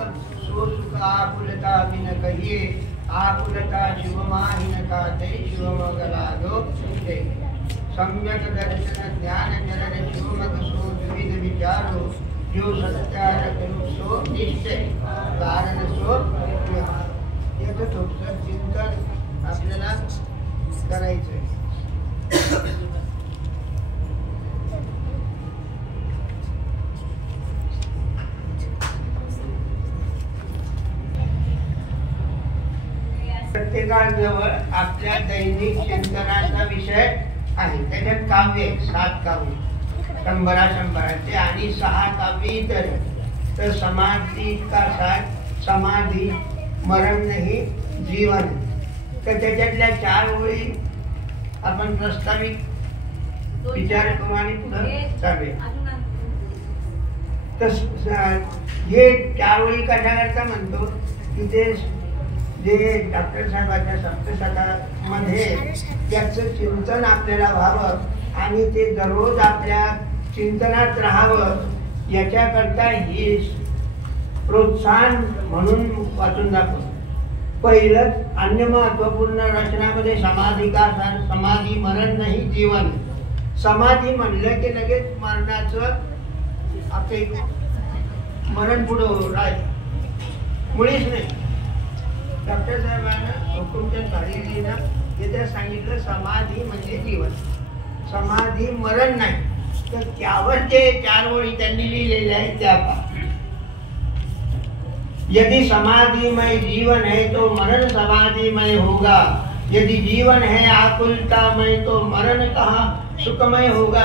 So सुख आकुलता बिन कहिए, आकुलता शिवमाहिन का ते शिवमगला दो ते। सम्यक दर्शन ज्ञान चरण शिवमग सो विविध विचारो, जो सत्यार करू सो निश्चय कारण सो व्यवहार। याचं थोडंसं चिंतन आपल्याला करायचं आहे। प्रत्येकाजवळ आपल्या दैनिक चिंतनाचा विषय आहे। त्याच्यात काव्य 7 काव्य 100 आणि 6 काव्य इतर। तर समाधी का साथ समाधी मरण नाही जीवन। तर त्याच्यातल्या 4 ओळी आपण प्रस्तावित विचार करू आणि पुढे चालूया। तर हे 4 ओळी कशाकरता म्हणतो की ते जे डॉक्टर साहेबांच्या सप्तशतकामध्ये त्याचं चिंतन आपल्याला व्हावं आणि ते दररोज आपल्या चिंतनात राहावं याच्याकरता ही प्रोत्साहन म्हणून वाचून दाखवतो। पहिलं अन्य महत्वपूर्ण रचनामध्ये समाधी का सार समाधी मरण नाही जीवन। समाधी म्हणलं की लगेच मरणाचं आपले मरण पुढं राहील मुळीच नाही। डॉक्टर साहेबांना हुकुमचंद झालेलीना इथे सांगितलं समाधी म्हणजे जीवन, समाधी मरण नाही। तर त्यावर जे 4 ओळी त्यांनी लिहिलेल्या आहेत त्या पहा। यदि समाधिमय जीवन है तो मरण समाधिमय होगा, यदि जीवन है आकुलतामय तो मरण कहाँ सुखमय होगा।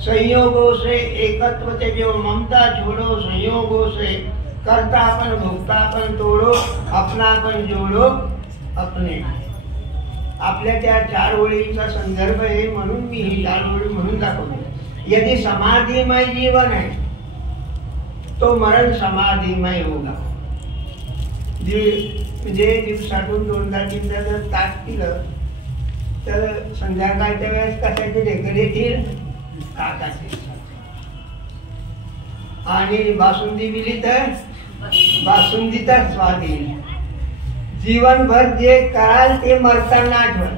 संयोगों से एकत्व तेजो ममता छोड़ो, संयोगों से कर्तापन भोक्तापन तोड़ो, अपनापन जोड़ो अपने। आपल्या त्या 4 ओळीचा संदर्भ आहे म्हणून मी ही 4 ओळी म्हणून दाखवली। यदि समाधिमय जीवन है तो मरण समाधिमय होगा। म्हणजे दिवसातून 2-3 जर ताट पिलं तर संध्याकाळच्या वेळेस कशाचे ढेकर येतील काकाचे। आणि बासुंदी पिली तर बासुंदीचा स्वाद येईल। जीवनभर जे कराल ते मरताना आठवण।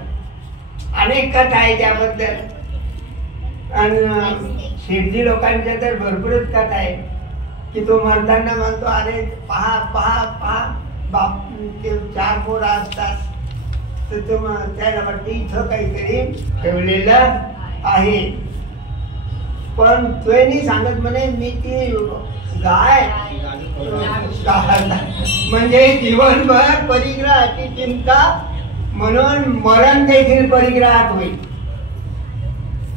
अनेक कथा आहे त्याबद्दल आणि शिर्डी लोकांच्या तर भरपूरच कथा आहे की तो मरताना म्हणतो अरे पहा पहा पहा बाप ते 4 पोरं असतात तर तो त्याला वाटतं इथं काहीतरी ठेवलेलं आहे। पण तोही सांगत म्हणे मी ती गाय म्हणजे जीवनभर परिग्रहाची चिंता म्हणून मरण देखील परिग्रहात होईल।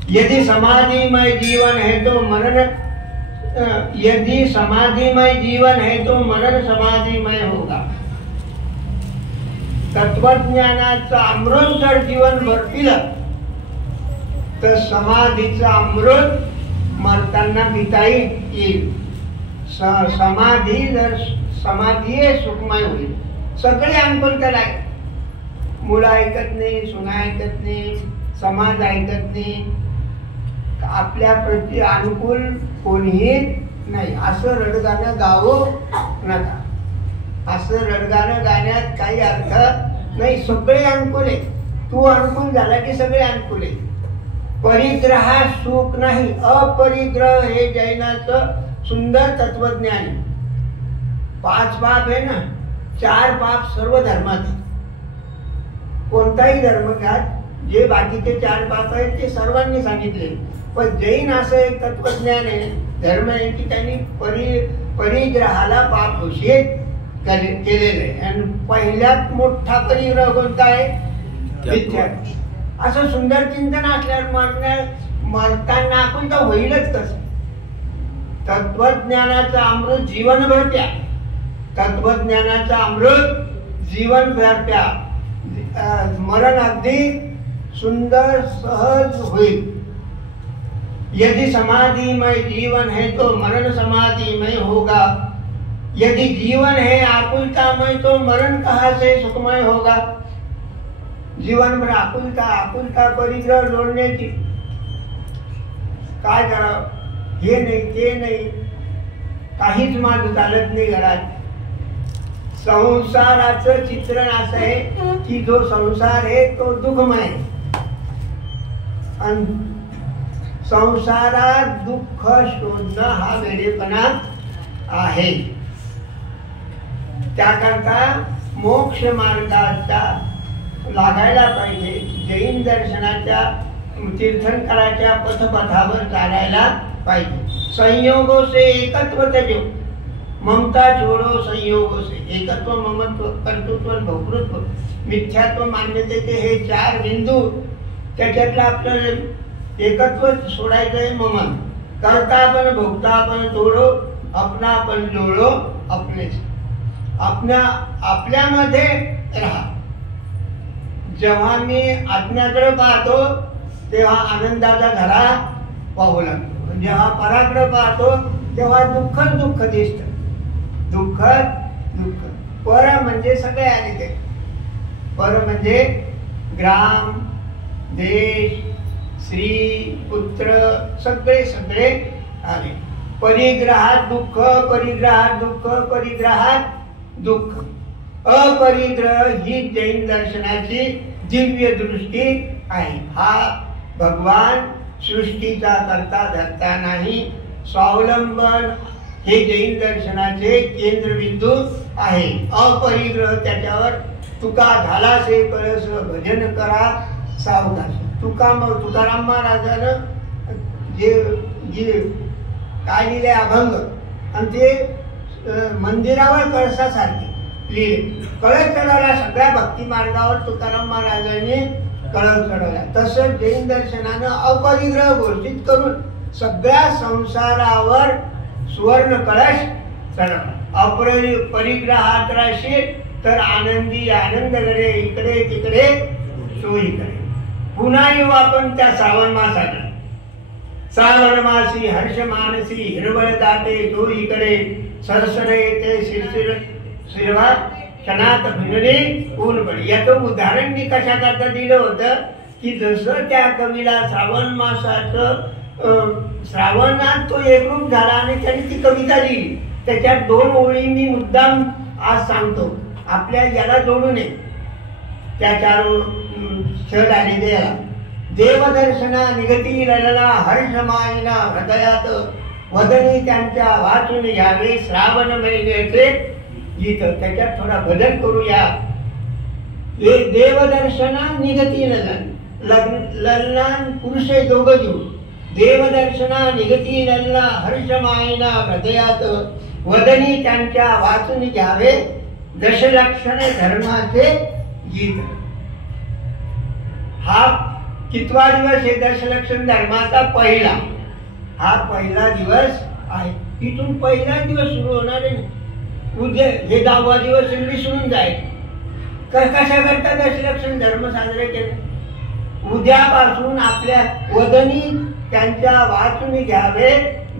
यदि समाधिमय जीवन है तो मरण यदि समाधिमय जीवन है तो मरण समाधिमय होगा। तत्वज्ञानाचा अमृत जर जीवनभर पिलं तर समाधीचा अमृत मरताना पिता येईल। समाधी जर समाधी सुखमय होईल। सगळे अनुकूल त्याला मुलं ऐकत नाही, सुना ऐकत नाही, समाज ऐकत नाही, आपल्या प्रति अनुकूल कोणीही नाही। असं रडगाणं गावो नका। असं रडगाणं गाण्यात काही अर्थ नाही। सगळे अनुकूल आहे। तू अनुकूल झाला की सगळे अनुकूल आहे। परिग्रह सुख नाही, अपरिग्रह हे जैनाचं सुंदर तत्वज्ञान। 5 पाप आहे ना, 4 पाप सर्व धर्मात आहे। कोणताही धर्म घ्या, जे बाकीचे 4 पाप आहेत ते सर्वांनी सांगितले। पण जैन असं एक तत्वज्ञान आहे, धर्म आहे की त्यांनी परिग्रहाला पाप घोषित केलेलं आहे। आणि पहिल्यात मोठा परिग्रह कोणता आहे? मिथ्या। असं सुंदर चिंतन असल्यावर मरताना आपण तर होईलच कसं? तत्वज्ञानाचा अमृत जीवनभर प्या। तत्वज्ञानाचा अमृत जीवनभर प्या। मरण अगदी सुंदर सहज होईल। यदि समाधिमय जीवन है तो मरण समाधिमय होगा, यदि जीवन है आकुलतामय तो मरण कहाँ से सुखमय होगा। जीवनभर आकुलता आकुलता परिग्रह जोडण्याची काय करावं? हे नाही ते नाही, काहीच माझं चालत नाही घरात, संसाराचं चित्रण असं आहे की जो संसार आहे तो दुःखमय आहे आणि संसारात दुःख शोधणं हा वेडेपणा आहे. त्याकरता मोक्ष मार्गाचा लागायला पाहिजे. जैन दर्शनाच्या तीर्थंकराच्या पथपथावर चालायला पाहिजे. संयोगो से एकत्व तजो, ममता छोडो संयोगो से. एकत्व, ममत्व, कर्तृत्व, भोक्तृत्व, मिथ्यात्व, मान्यतेचे हे चार बिंदू, त्याच्यातलं आपलं एकत्व सोडायचंय. ममन कर्तापण भोक्तापण तोडो, आपणापण जोडो आपलेच. आपल्यामध्ये राहा. जेव्हा मी आत्म्याकडे पाहतो तेव्हा आनंदाचा धरा पाहू लागतो. जेव्हा पराकडे पाहतो तेव्हा दुःख दिसतं. दुःख. पर म्हणजे सगळे आले ते. पर म्हणजे ग्राम, देश, स्त्री, पुत्र, सगळे आले. परिग्रहात दुःख, परिग्रहात दुःख, परिग्रहात दुःख. अपरिग्रह ही जैन दर्शनाची दिव्य दृष्टी आहे. हा भगवान सृष्टीचा करता धरता नाही. स्वावलंबन हे जैन दर्शनाचे केंद्रबिंदू आहे. अपरिग्रह त्याच्यावर तुका झालासे कळस भजन करा सावकाश. तुकाराम महाराजानं जे काय लिहिले अभंग आणि ते मंदिरावर कळसासारखे लिहिले. कळस चढवला. सगळ्या भक्ती मार्गावर तुकाराम महाराजांनी कळस चढवला. तसं जैन दर्शनानं अपरिग्रह घोषित करून सगळ्या संसारावर सुवर्ण कळश चढवला. परिग्रहात राशील तर आनंदी आनंदकडे, इकडे तिकडे सोयीकडे. पुन्हा येऊ आपण त्या श्रावण मासाकडे. श्रावण मासी हर्ष मानसी हिरवळ दाटे चोहीकडे. सरसरे येते शिरवा क्षणात भिनली ऊन पडे. याचं उदाहरण मी कशा करता दिलं होतं की जसं त्या कवीला श्रावण मासाचं श्रावणात तो एकरूप झाला आणि त्याने ती कविता लिहिली. त्याच्यात 2 ओळी मी मुद्दाम आज सांगतो आपल्या याला जोडू नये. त्या 4 शब्द आले द्यायला. देवदर्शना निगती ललना हर्षमायना हृदयात वदनी त्यांच्या वाचून घ्यावे श्रावण महिन्याचे गीत. त्याच्यात थोडा बदल करूया. देवदर्शना निगती ललना पुरुषे दोघं जीव. देवदर्शना निगती ललना हर्षमायना हृदयात वदनी त्यांच्या वाचून घ्यावे दशलक्षण धर्माचे गीत. हा कितवा दिवस आहे? दशलक्षण धर्माचा पहिला. हा पहिला दिवस आहे. इथून पहिला दिवस सुरू होणार आहे. उद्या हे 10वा दिवस विसरून जायचं. कशा करता दशलक्षण धर्म साजरे केले? उद्यापासून आपल्या वदनी त्यांच्या वाचून घ्यावे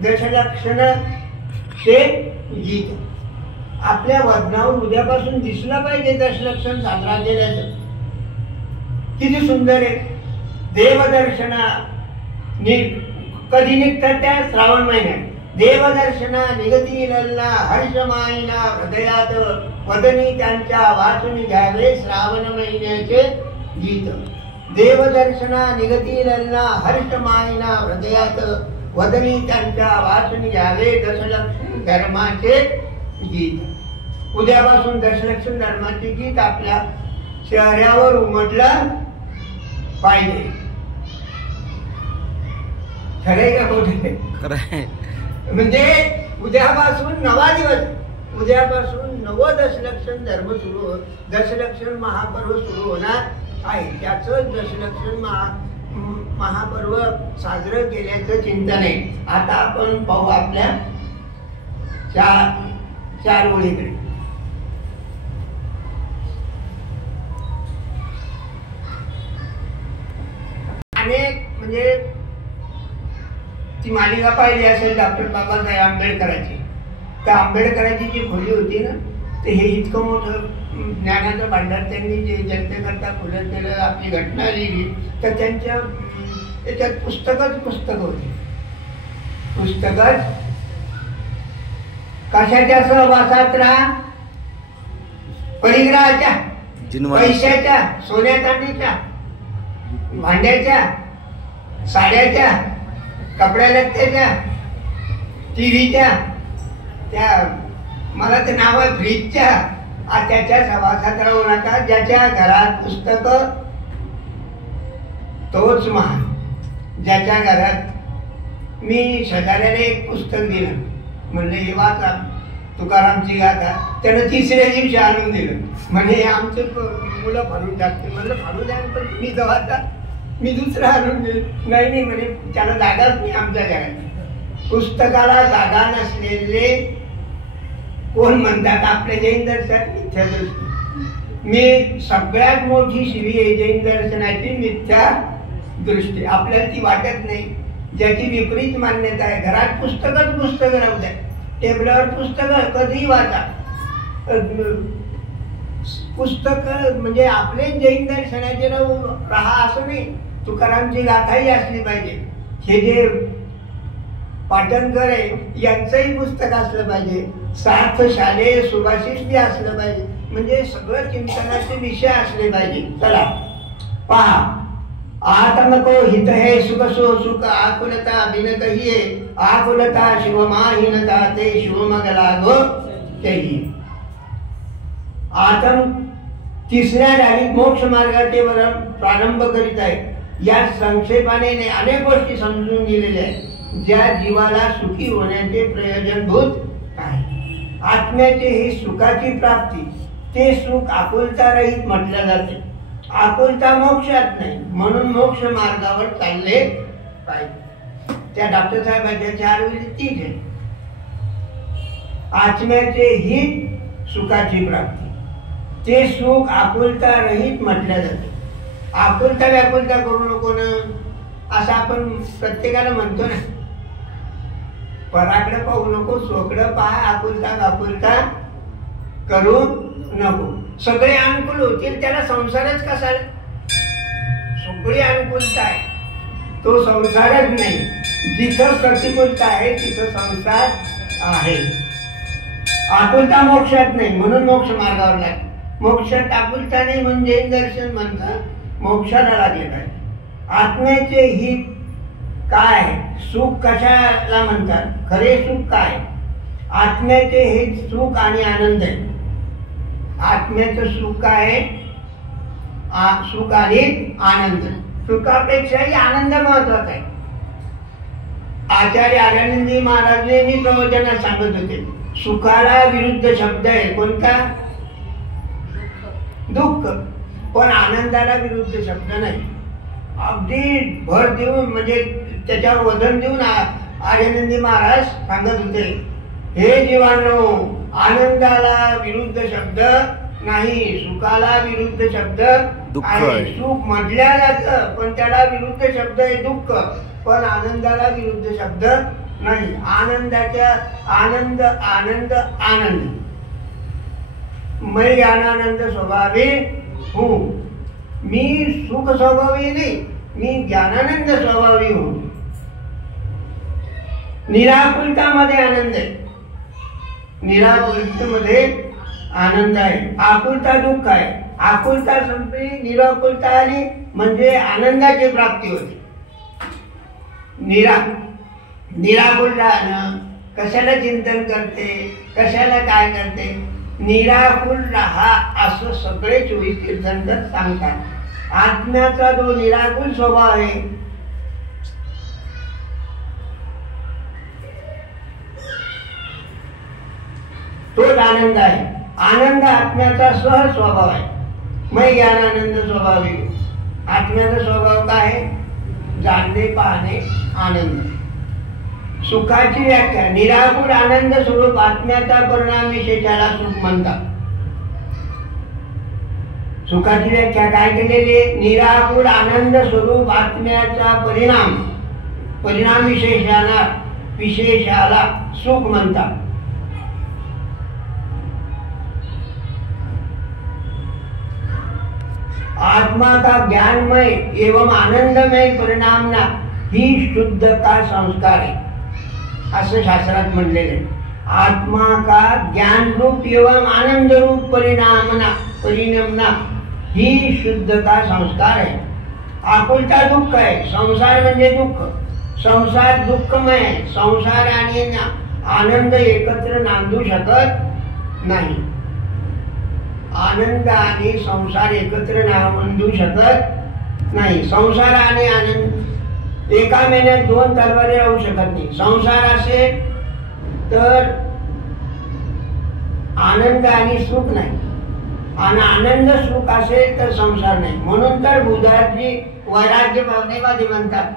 दशलक्षण ते गीत. आपल्या वदनावर उद्यापासून दिसला पाहिजे दशलक्षण साजरा केल्याचं. किती सुंदर आहे. देवदर्शना कधी निघतात? त्या श्रावण महिन्यात. देवदर्शना निगती ललना हर्षमायना हृदयात वदनी त्यांच्या वाचून घ्यावे श्रावण महिन्याचे गीत. देवदर्शना निगती ललना हर्षमायना हृदयात वदनी त्यांच्या वाचून घ्यावे दशलक्षण धर्माचे गीत. उद्यापासून दशलक्षण धर्माचे गीत आपल्या चेहऱ्यावर उमटलं पाहिजे. खरे का खोटे? म्हणजे उद्यापासून 9वा दिवस. उद्यापासून 9 दशलक्षण धर्म सुरू, दशलक्षण महापर्व सुरू होणार आहे. त्याचं दशलक्षण महापर्व साजरं केल्याचं चिंतन आहे. आता आपण पाहू आपल्या 4 ओळीकडे. अनेक म्हणजे ती मालिका पाहिली असेल डॉक्टर बाबासाहेब आंबेडकरांची. त्या आंबेडकरांची जी खोली होती ना, ते हे इतकं मोठं ज्ञानाचं भांडार त्यांनी जे जनतेकरता खुलं केलं, आपली घटना लिहिली, तर त्यांच्या त्याच्यात पुस्तकं होती. पुस्तकच कशाच्या सहवासात राहा? परिग्रहाच्या, पैशाच्या, सोन्या चांदीच्या, भांड्याच्या, साड्याच्या, कपड्या लत्त्याच्या, टीव्हीच्या, त्या मला ते नाव आहे फ्रीजच्या, त्याच्या सभासात राहू नका. ज्याच्या घरात पुस्तक तोच महान. ज्याच्या घरात मी शेजाऱ्याने एक पुस्तक दिलं, म्हणले हे वाचा तुकारामची गाथा, त्यानं तिसऱ्या दिवशी आणून दिलं. म्हणजे आमचे मुलं फाडून टाकते. म्हणलं फाडून द्या, पण तुम्ही जवाचा मी दुसरं आणून देईल. नाही म्हणे त्याला जागाच नाही आमच्या घरात. पुस्तकाला जागा नसलेले कोण म्हणतात आपल्या जैन दर्शनात मिथ्या दृष्टी. मी सगळ्यात मोठी शिवी आहे जैन दर्शनाची मिथ्या दृष्टी. आपल्याला ती वाटत नाही. ज्याची विपरीत मान्यता आहे, घरात पुस्तकच पुस्तक राहू द्या, टेबलावर पुस्तक कधीही वाचा. पुस्तक म्हणजे आपले जैन दर्शनाचे राहा असं नाही. तुकारामची गाथाही असली पाहिजे. हे जे पाटणकर आहे यांचंही पुस्तक असलं पाहिजे. सार्थ शालेय सुभाषित बी असलं पाहिजे. म्हणजे सगळं चिंतनाचे विषय असले पाहिजे. चला पहा, आता नको हित हे सुख सो सुख आकुलता बिनत हिये आकुलता शिवमाहीनता ते शिवमग लागो तेही. आता तिसऱ्या धाडीत मोक्ष मार्गाचे वर्णन प्रारंभ करीत आहे. या संक्षेपाने अनेक गोष्टी समजून गेलेल्या आहेत ज्या जीवाला सुखी होण्याचे प्रयोजनभूत आहे. आत्म्याचे ही सुखाची प्राप्ती, ते सुख आकुलता रहित म्हटले जाते. आकुलता मोक्षात नाही, म्हणून मोक्ष मार्गावर चालले पाहिजे. त्या डॉक्टर साहेबांच्या 4 वेळी तीच आहे. आत्म्याचे हित सुखाची प्राप्ती, ते सुख आकुलता रहित म्हटले जाते. आकुलता व्याकुलता करू नको ना असं आपण प्रत्येकाला म्हणतो ना. पराकडे पाहू नको, सोकडं पहा, आकुलता व्याकुलता करू नको. सगळे अनुकूल होतील त्याला संसारच कसा. सगळी अनुकूलता आहे तो संसारच नाही. जिथं प्रतिकूलता आहे तिथं संसार आहे. आकुलता मोक्षात नाही, म्हणून मोक्ष मार्गावर लागते. मोक्षात आकुलता नाही म्हणजे दर्शन म्हणतात मोक्षाला लागले पाहिजे. आत्म्याचे हित काय, सुख कशाला म्हणतात, खरे सुख काय. आत्म्याचे हित सुख आणि आनंद आहे. आत्म्याचं सुख आहे सुख आणि आनंद. सुखापेक्षाही आनंद महत्वाचा आहे. आचार्य आर्यानंदी महाराज नेहमी प्रवचनात सांगत होते, सुखाला विरुद्ध शब्द आहे कोणता, दुःख. पण आनंदाला विरुद्ध शब्द नाही. अगदी भर देऊन म्हणजे त्याच्यावर वजन देऊन आर्यानंदी महाराज सांगत होते, हे जीवांनो, आनंदाला विरुद्ध शब्द नाही, सुखाला विरुद्ध शब्द आहे. सुख म्हटल्या जातं पण त्याला विरुद्ध शब्द आहे दुःख. पण आनंदाला विरुद्ध शब्द नाही. आनंदाच्या आनंद आनंद आनंद. मैं ज्ञानानंद स्वभावी हूँ. मी सुख स्वभावी नाही, मी ज्ञानानंद स्वभावी हूँ. निराकुलतामध्ये आनंद आहे. निराकुलतेमध्ये आनंद आहे. आकुलता दुःख आहे. आकुलता संपली, निराकुलता आली म्हणजे आनंदाची प्राप्ती होती. निराकुल राहणं, कशाला चिंतन करते, कशाला काय करते, निराकुल राहा असं सगळे 24 तीर्थंकर सांगतात. आत्म्याचा जो निराकुल स्वभाव आहे तोच आनंद आहे. आनंद आत्म्याचा सहज स्वभाव आहे. मैं ज्ञानानंद स्वभावी. आत्म्याचा स्वभाव काय आहे, जाणणे पाहणे आनंद. सुखाची व्याख्या, निराकुल आनंद स्वरूप आत्म्याचा परिणाम विशेषाला सुख म्हणतात. सुखाची व्याख्या काय केलेली आहे, निराकुल आनंद स्वरूप आत्म्याचा परिणाम विशेषाला सुख म्हणतात. आत्मा का ज्ञानमय एवं आनंदमय परिणामना ही शुद्ध का संस्कार आहे असं शास्त्रात म्हणलेले. आत्मा का ज्ञान रूप एवं आनंद रूप परिणामना ही शुद्धता संस्कार आहे. आकुलता दुःख आहे. संसार म्हणजे दुःख. संसार दुःखमय आहे. संसार आणि आनंद एकत्र नांदू शकत नाही. आनंद आणि संसार एकत्र नांदू शकत नाही. संसार आणि आनंद एका महिन्यात दोन तलवारी राहू शकत नाही. संसार असेल तर आनंद आणि सुख नाही, आणि आनंद सुख असेल तर संसार नाही. म्हणून तर बुद्धाजी वैराग्य भावनेमध्ये म्हणतात,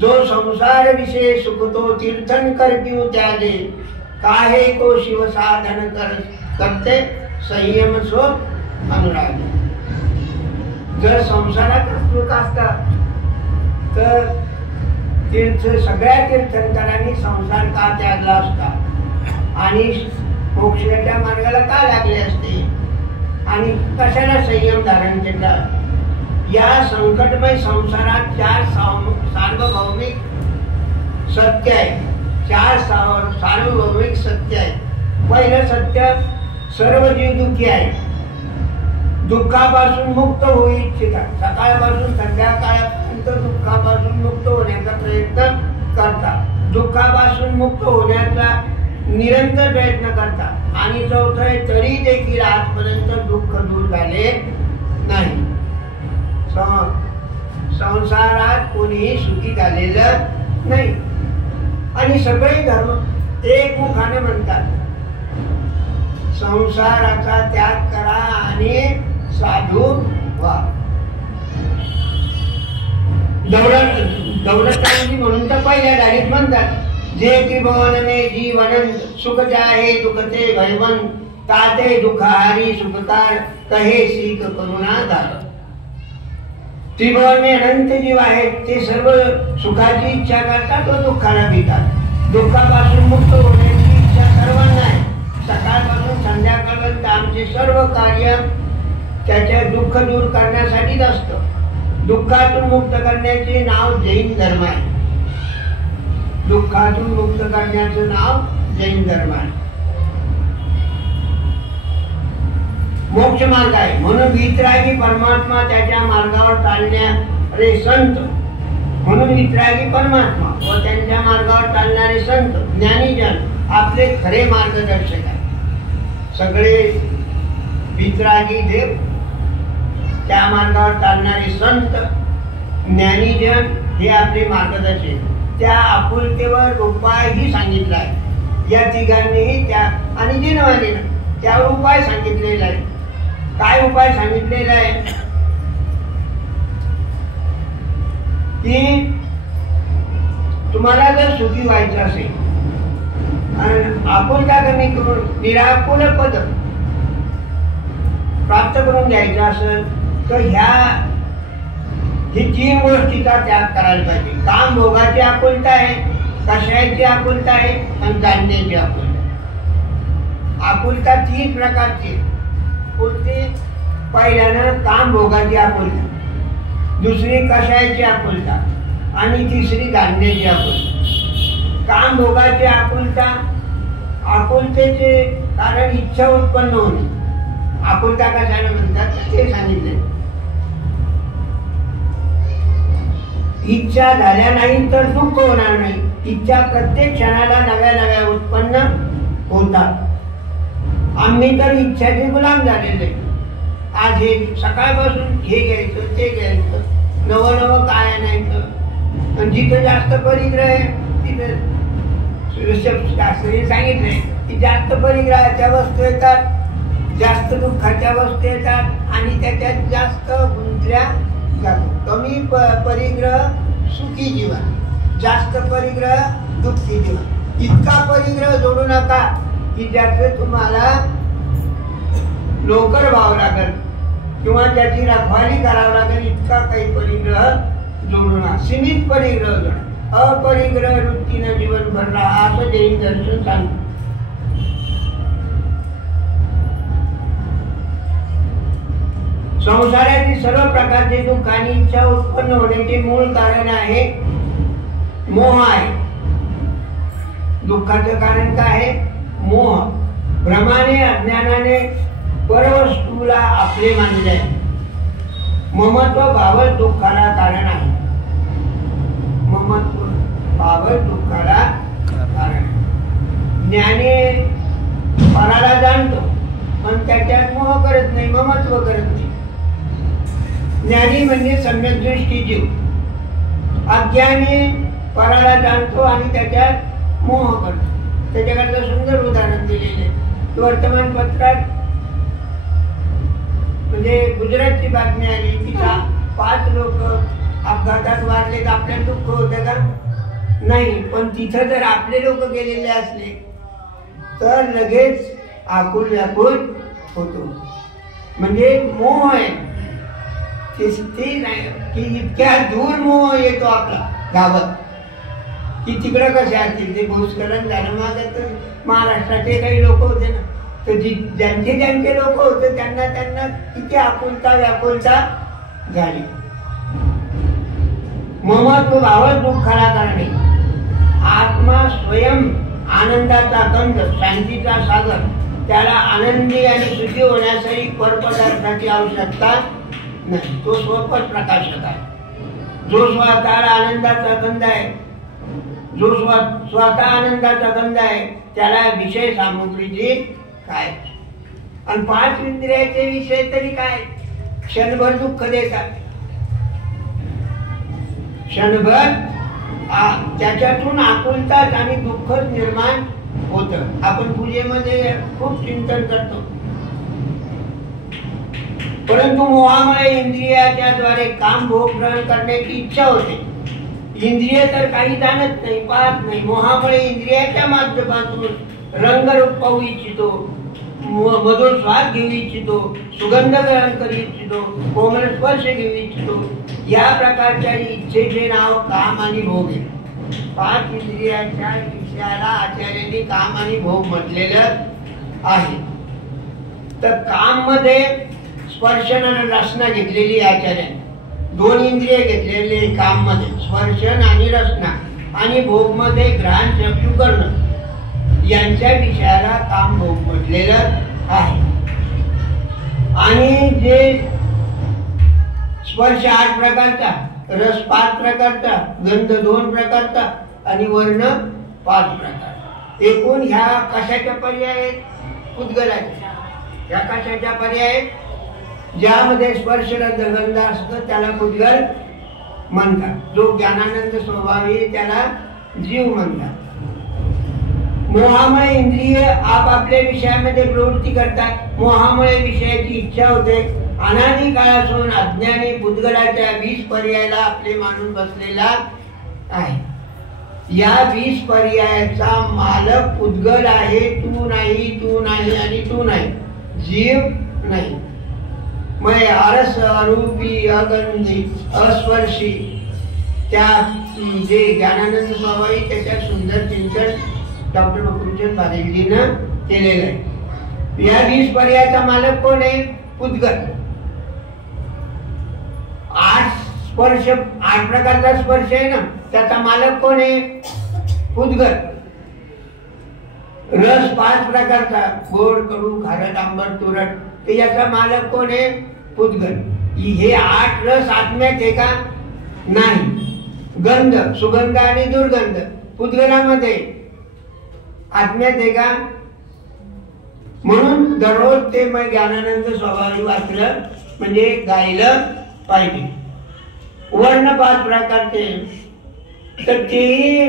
जो संसार विषय सुख तो तीर्थंकर क्यों त्यागे, काहे को शिव साधन करते संयम सो अनुराग. जर संसारात सुख असतात तर सगळ्या तीर्थंकरांनी संसार का त्यागला असता आणि मोक्षाच्या मार्गाला का लागले असते आणि कशाला संयम धारण केला. या संकटमय संसारात चार सार्वभौमिक सत्य आहे. चार सार्वभौमिक सत्य आहे. पहिलं सत्य, सर्व जीव दुःखी आहे. दुःखापासून मुक्त होऊ इच्छितात. सकाळपासून संध्याकाळपर्यंत दुःखापासून मुक्त होण्याचा प्रयत्न करतात. दुःखापासून मुक्त होण्याचा निरंतर प्रयत्न करतात. आणि चौथं आहे, तरी देखील आजपर्यंत दुःख दूर झाले नाही. संसारात कोणीही सुखी झालेलं नाही. आणि सगळे धर्म एकमुखाने म्हणतात, संसाराचा त्याग करा आणि साधू व्हा. दौलतांनी म्हणून तर पहिल्या धारीत म्हणतात, जे त्रिभुवन में जीवन सुख जाहे दुखते भयवन, ताते दुखारी सुखकार कहे सीख करुणाधार. त्रिभुवन में अनंत जीव आहेत, ते सर्व सुखाची इच्छा करतात व दुःखाला भीतात. दुःखापासून मुक्त होण्याची इच्छा सर्वांना आहे. सकाळपासून संध्याकाळपर्यंत आमचे सर्व कार्य त्याचे दुःख दूर करण्यासाठीच असतं. दुःखातून मुक्त करण्याचे नाव जैन धर्म आहे. दुःखातून मुक्त करण्याचं नाव जैन धर्म आहे. मोक्ष मार्ग आहे. म्हणून वितरागी परमात्मा त्याच्या मार्गावर चालणारे संत, म्हणून वितरागी परमात्मा व त्यांच्या मार्गावर चालणारे संत ज्ञानीजन आपले खरे मार्गदर्शक आहे. सगळे वितरागी देव, त्या मार्गावर चालणारे संत ज्ञानीजन हे आपले मार्गदर्शक. त्या आपुलतेवर उपायही सांगितला आहे. या तिघांनीही त्या आणि जिनवानीनं त्यावर उपाय सांगितलेला आहे. काय उपाय सांगितलेला आहे की तुम्हाला जर सुखी व्हायचं असेल आणि आपुलता कमी करून निराकुल पद प्राप्त करून घ्यायचं असेल तर ही तीन गोष्टीचा त्याग करायला पाहिजे. काम भोगाची आकुलता आहे, कशाची आकुलता आहे आणि जाणण्याची आकुलता. आकुलता तीन प्रकारची. कोणती? पहिल्यानं काम भोगाची आकुलता, दुसरी कशाची आकुलता आणि तिसरी जाणण्याची आकुलता. काम भोगाची आकुलता, आकुलतेचे कारण इच्छा उत्पन्न होणे. आकुलता कशाला म्हणतात ते सांगितले. इच्छा झाल्या नाही तर दुःख होणार नाही. इच्छा प्रत्येक क्षणाला नव्या नव्या उत्पन्न होतात. आम्ही तर इच्छाचे गुलाम झालेले. आज हे सकाळपासून हे घ्यायचं ते घ्यायचं, नवं नवं काय आणायचं. जिथं जास्त परिग्रह आहे तिथं शास्त्री सांगितले की जास्त परिग्रहाच्या वस्तू येतात, जास्त दुःखाच्या वस्तू येतात आणि त्याच्यात जास्त गुंतल्या जातो. कमी परिग्रह सुखी जीवन, जास्त परिग्रह दुःखी जीवन. इतका परिग्रह जोडू नका की ज्याचे तुम्हाला लोकर व्हावं लागेल किंवा त्याची रखवाली करावं लागेल. इतका काही परिग्रह जोडू नका. सीमित परिग्रह जोडा. अपरिग्रह वृत्तीनं जीवन भरला असं जैन दर्शन सांगतं. संसारातील सर्व प्रकारचे दुःख आणि इच्छा उत्पन्न होण्याचे मूळ कारण आहे मोह आहे. दुःखाचं कारण काय आहे? मोह, भ्रमाने अज्ञानाने परवस्तूला आपले मानले आहे. ममत्व भावच दुःखाला कारण आहे. ममत्व भावच दुःखाला कारण. ज्ञानी पराला जाणतो पण त्याच्यात मोह करत नाही, ममत्व करत नाही. ज्ञानी म्हणजे सम्यक दृष्टी जीव. अज्ञानी पराला जाणतो आणि त्याच्यात मोह करतो. त्याच्याकडलं सुंदर उदाहरण दिलेले आहे. वर्तमानपत्रात म्हणजे गुजरातची बातमी आली की 5 लोक अपघातात वारले. तर आपल्याला दुःख होतं का? नाही. पण तिथं जर आपले लोक गेलेले असले तर लगेच आकुल व्याकुल होतो. म्हणजे मोह आहे ते नाही की इतक्या दूर मोह येतो आपला गावात की तिकडं कसे असतील. ते भूस्खलन झालं मागे तर महाराष्ट्राचे काही लोक होते ना, तर ज्यांचे लोक होते त्यांना किती आकुलता व्याकुलता झाली. ममत्व भावच दुःखाला कारणे. आत्मा स्वयं आनंदाचा गंध, शांतीचा सागर. त्याला आनंदी आणि सुखी होण्यासाठी परपदार्थाची आवश्यकता नाही. तो स्वपद प्रकाशक आहे. जो स्वतःला आनंदाचा गंध आहे, जो स्वतः आनंदाचा गंध आहे, त्याला विषय सामग्रीची काय. आणि 5 इंद्रियाचे विषय तरी काय, क्षणभर दुःख देतात. क्षणभर त्याच्यातून आकुलताच आणि दुःखच निर्माण होत. आपण पूजेमध्ये खूप चिंतन करतो, परंतु मोहामुळे इंद्रियाच्या द्वारे काम भोग ग्रहण करण्याची इच्छा होते. इंद्रिय तर काही जाणत नाही, पाहत नाही. मोहामुळे इंद्रियाच्या माध्यमातून रंगरूप पाहू इच्छितो, मधुर स्वाद घेऊ इच्छितो, सुगंध ग्रहण करू इच्छितो, कोमल स्पर्श घेऊ इच्छितो. या प्रकारच्या इच्छेचे नाव काम आणि भोग आहे. 5 इंद्रियाच्या विषयाला आचार्यांनी काम आणि भोग म्हटलेलं आहे. तर काम मध्ये स्पर्शन आणि रसना घेतलेली आचार्याने. 2 इंद्रिय घेतलेले काम मध्ये, स्पर्शन आणि रसना. आणि भोग मध्ये घ्राण चक्षु कर्ण. यांच्या विषयाला काम भोग म्हटलेलं आहे. आणि जे स्पर्श 8 प्रकारचा, रस 5 प्रकारचा, गंध 2 प्रकारचा आणि वर्ण 5 प्रकार. एकूण ह्या कशाच्या पर्याय आहेत? पुद्गलाच्या. ह्या कशाच्या पर्याय आहेत? ज्यामध्ये स्पर्श गंध असतं त्याला पुद्गल म्हणतात. जो ज्ञानानंद स्वभावी त्याला जीव म्हणतात. मोहामुळे इंद्रिय आपापल्या विषयामध्ये प्रवृत्ती करतात. मोहामुळे विषयाची इच्छा होते. अनादी काळापासून अज्ञानी पुद्गलाच्या 20 पर्यायाला आपले मानून बसलेला आहे. या 20 पर्यायाचा मालक पुद्गल आहे. तू नाही, तू नाही आणि तू नाही, जीव नाही. मग अरस, अरूपी, अगंधी, अस्पर्शी त्या जे ज्ञानानंद स्वाभावी त्याच्या सुंदर चिंतन डॉक्टर बकुलचंद बारेजीनं केलेलं आहे. या 20 पर्यायाचा मालक कोण आहे? पुद्गल. 8 प्रकारचा स्पर्श आहे ना, त्याचा मालक कोण आहे? पुद्गल. रस 5 प्रकारचा, गोड, कडू, खारट, आंबट, तुरट, ते याचा मालक कोण आहे? पुद्गल. हे 8 रस आत्म्यात आहे का? नाही. गंध, सुगंध आणि दुर्गंध पुद्गलामध्ये आत्म्यात आहे का? म्हणून दररोज ते मग ज्ञानानंद स्वभावी वाचलं म्हणजे गायलं पाहिजे. वर्ण 5 प्रकारचे, तर तेही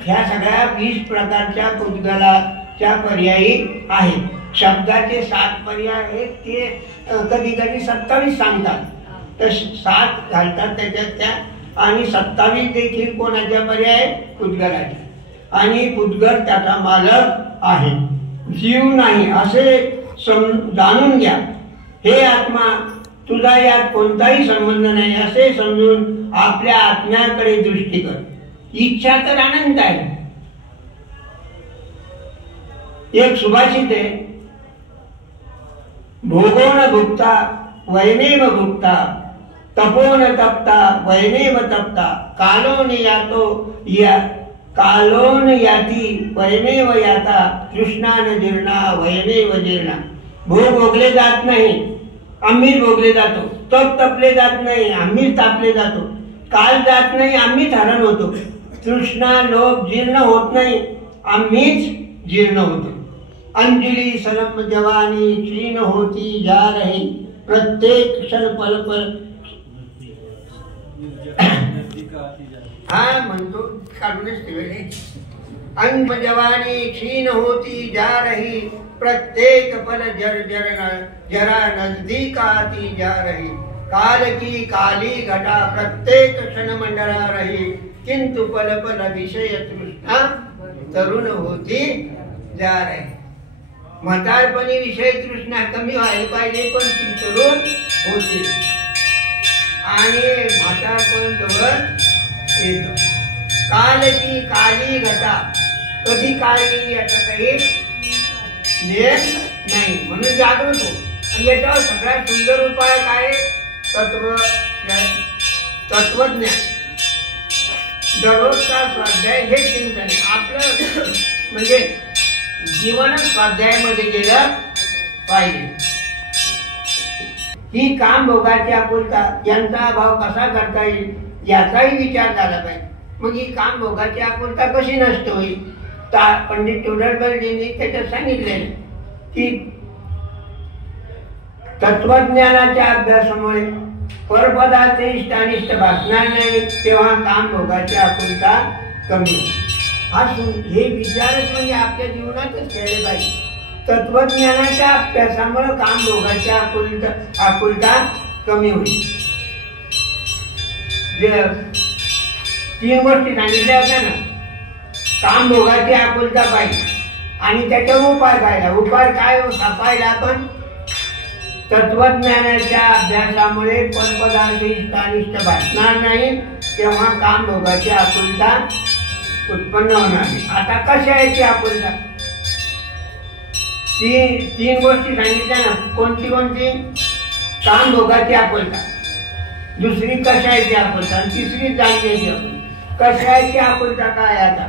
ह्या सगळ्या 20 प्रकारच्या पुद्गलाच्या पर्यायी आहेत. शब्दाचे 7 पर्याय आहेत. ते कधी कधी 27 सांगतात, तर 7 घालतात त्याच्यात त्या. आणि 27 देखील कोणाच्या पर्याय? पुद्गलाचे. आणि पुद्गल त्याचा मालक आहे, जीव नाही असे जाणून घ्या. हे आत्मा, तुझा यात कोणताही संबंध नाही असे समजून आपल्या आत्म्याकडे दृष्टी कर. इच्छा तर अनंत आहे. एक सुभाषित आहे, भोगो न भुक्ता वयमेव भुक्ता, तपो न तपता वयमेव तपता, कालो न यातो कालोन याती वयमेव याता तृष्णान जीर्णा वयमेव जीर्णा. भोग भोगले जात नाही, आम्हीच भोगले जातो. तप तपले जात नाही, आम्हीच तापले जातो. काल जात नाही, आम्हीच हरण होतो. तृष्णा लोभ जीर्ण होत नाही, आम्हीच जीर्ण होतो. अंजली सलम जवानी क्षीण होती जा रही प्रत्येक क्षण पल पल. हा म्हणतो काढूनच ठेवले. अंग जवानी क्षीण होती जा रही प्रत्येक पल जर जरा नजदीक आती जा रही. काल की काली घटा प्रत्येक क्षण मंडरा रही किंतु पल पल विषय तृष्णा तरुण होती जा रही. म्हातारपणी विषय तृष्णा कमी व्हायला पाहिजे, पण ती तरुण होती. आणि म्हातारपण जवळ येतो. काल की काली घटा, कधी काळ येईल याचा काही नेम नाही, म्हणून जागृत हो. आणि याच्यावर सगळ्यात सुंदर उपाय काय? तत्वज्ञान. दररोजचा स्वाध्याय हे चिंतन आपलं म्हणजे जीवनच स्वाध्यायामध्ये गेलं पाहिजे. ही काम भोगाची आकुलता यांचा अभाव कसा करता येईल याचाही विचार झाला पाहिजे. मग ही काम भोगाची आकुलता कशी नष्ट होईल? पंडित टोडरमलजींनी त्याच्यात सांगितलेले की तत्वज्ञानाच्या अभ्यासामुळे परपदार्थ इष्ट अनिष्ट भासणार नाही, तेव्हा काम भोगाची आकुलता कमी. हे विचारच म्हणजे आपल्या जीवनातच केले पाहिजे. तत्वज्ञानाच्या अभ्यासामुळे काम भोगाची आकुलता कमी होईल. 3 गोष्टी सांगितल्या होत्या ना. काम भोगाची आकुलता पाहिजे आणि त्याच्यावर उपाय पाहिला. उपाय काय सापायला आपण तत्वज्ञानाच्या अभ्यासामुळे परपदार्थ इष्ट अनिष्ट भासणार नाही, तेव्हा काम भोगाची आकुलता उत्पन्न होणार नाही. आता कशाची आकुलता? 3 गोष्टी सांगितल्या ना. कोणती कोणती? काम भोगाची आकुलता, दुसरी कशाची आकुलता आणि तिसरी जाणण्याची आकुलता. कशाची आकुलता काय? आता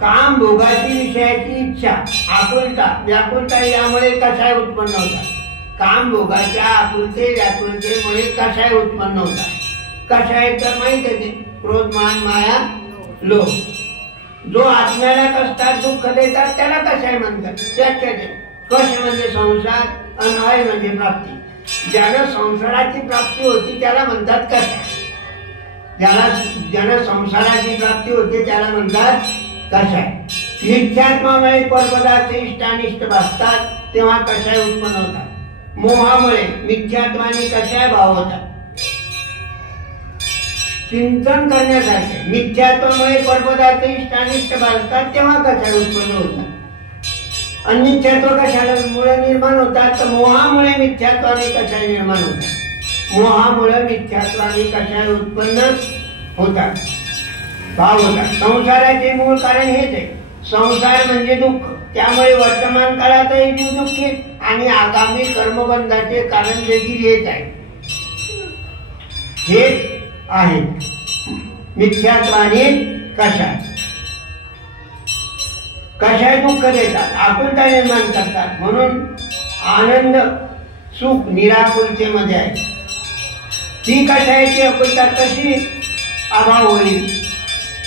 काम भोगाची विषयाची इच्छा, आकुलता, व्याकुलता यामुळे कशाय उत्पन्न होतात? काम भोगाच्या आकुलते व्याकुलतेमुळे कशाय उत्पन्न होतात? कशाय तर माहित आहे, क्रोध मान माया लोभ. जो आत्म्याला कष्टात दुःख देतात त्याला कशाय म्हणतात? त्याच्या कश म्हणजे संसार, अनय म्हणजे प्राप्ती. ज्याला संसाराची प्राप्ती होती त्याला म्हणतात कशाय. ज्याला संसाराची प्राप्ती होते त्याला म्हणतात कशाय. मिथ्यात्वामुळे परपदार्थ इष्ट अनिष्ट भासतात, तेव्हा कशाय उत्पन्न होतात? मोहामुळे मिथ्यात्वाने कशाय भाव होतात? चिंतन करण्यासारखे. मिथ्यात्वामुळे परपदार्थ इष्ट अनिष्ट भासतात, तेव्हा कशाय उत्पन्न होतात? अनित्यात्व कशाला मुळे निर्माण होतात? तर मोहामुळे मिथ्यात्वाने कशाय निर्माण होतात? मोहामुळे मिथ्यात्वाने कशाय उत्पन्न होतात? भाव होतात. संसाराचे मूळ कारण हेच आहे. संसार म्हणजे दुःख, त्यामुळे वर्तमान काळातही जीव दुःखी आणि आगामी कर्मबंधाचे कारण देखील हेच आहे. हेच आहे मिथ्यात्वाने कशाय दुःख देतात, आकुलता निर्माण करतात. म्हणून आनंद सुख निराकुलतेमध्ये आहे. ती कशायची आकुलता कशी अभाव होईल?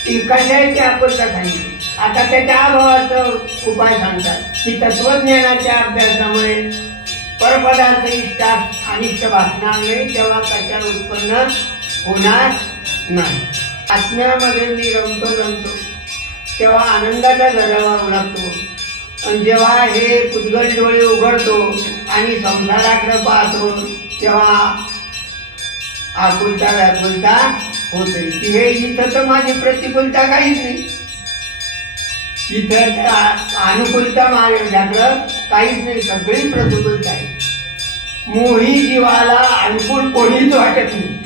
ती कशायची आकुलता सांगितली. आता त्याच्या अभावाचा उपाय सांगतात की तत्वज्ञानाच्या अभ्यासामुळे परपदार्थ इष्ट अनिष्ट भासणार नाही, तेव्हा कशा उत्पन्न होणार नाही. आत्म्यामध्ये मी रमतो तेव्हा आनंदाचा झरा वाहू लागतो. आणि जेव्हा हे पुद्गल डोळे उघडतो आणि संसाराकडे पाहतो तेव्हा आकुलता व्याकुलता होते. की हे इथं तर माझी प्रतिकूलता काहीच नाही, इथं अनुकूलता माझ्याकडं काहीच नाही, सगळी प्रतिकूलता आहे. मोही जीवाला अनुकूल कोणीच वाटत नाही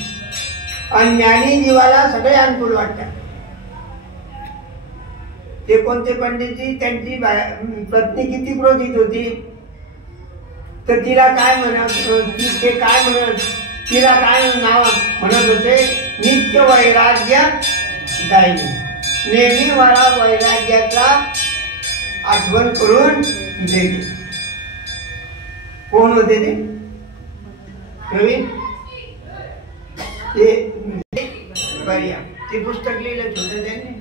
आणि ज्ञानी जीवाला सगळे अनुकूल वाटतात. ते कोणते पंडितजी, त्यांची पत्नी किती क्रोधित होती तर तिला काय म्हणत, ते काय म्हणत, तिला काय नाव म्हणत होते, नित्य वैराग्य दायी. नेहमी मला वैराग्याचा आठवण करून देते. कोण होते ते? प्रवीण बरिया. ते पुस्तक लिहिलं छोटं त्यांनी.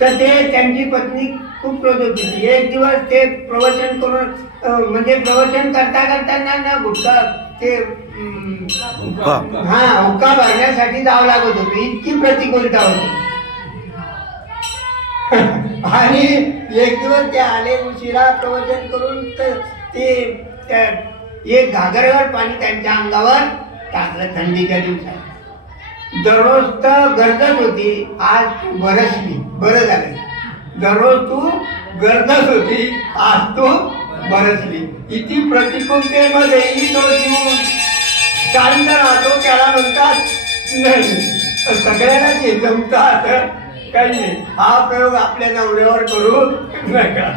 तर ते त्यांची पत्नी खूप क्रोधित होती. एक दिवस ते प्रवचन करून म्हणजे प्रवचन करता करताना ना गुटखा ते हुक्का भरण्यासाठी जावं लागत होतं. इतकी प्रतिकूलता होती. आणि एक दिवस ते आले उशिरा प्रवचन करून. तर ते एक घागरवर पाणी त्यांच्या अंगावर टाकलं थंडीच्या दिवसात. दररोज तर गरजत होती, आज तू बरसली, बरं झालं. दररोज तू गरजत होती, आज तू बरसली. इति प्रतिकूलतेमध्येही तो जीव शांत राहतो. त्याला म्हणतात नाही सगळ्यांना जे जमतात काही नाही. हा प्रयोग आपल्या नवऱ्यावर करू नका.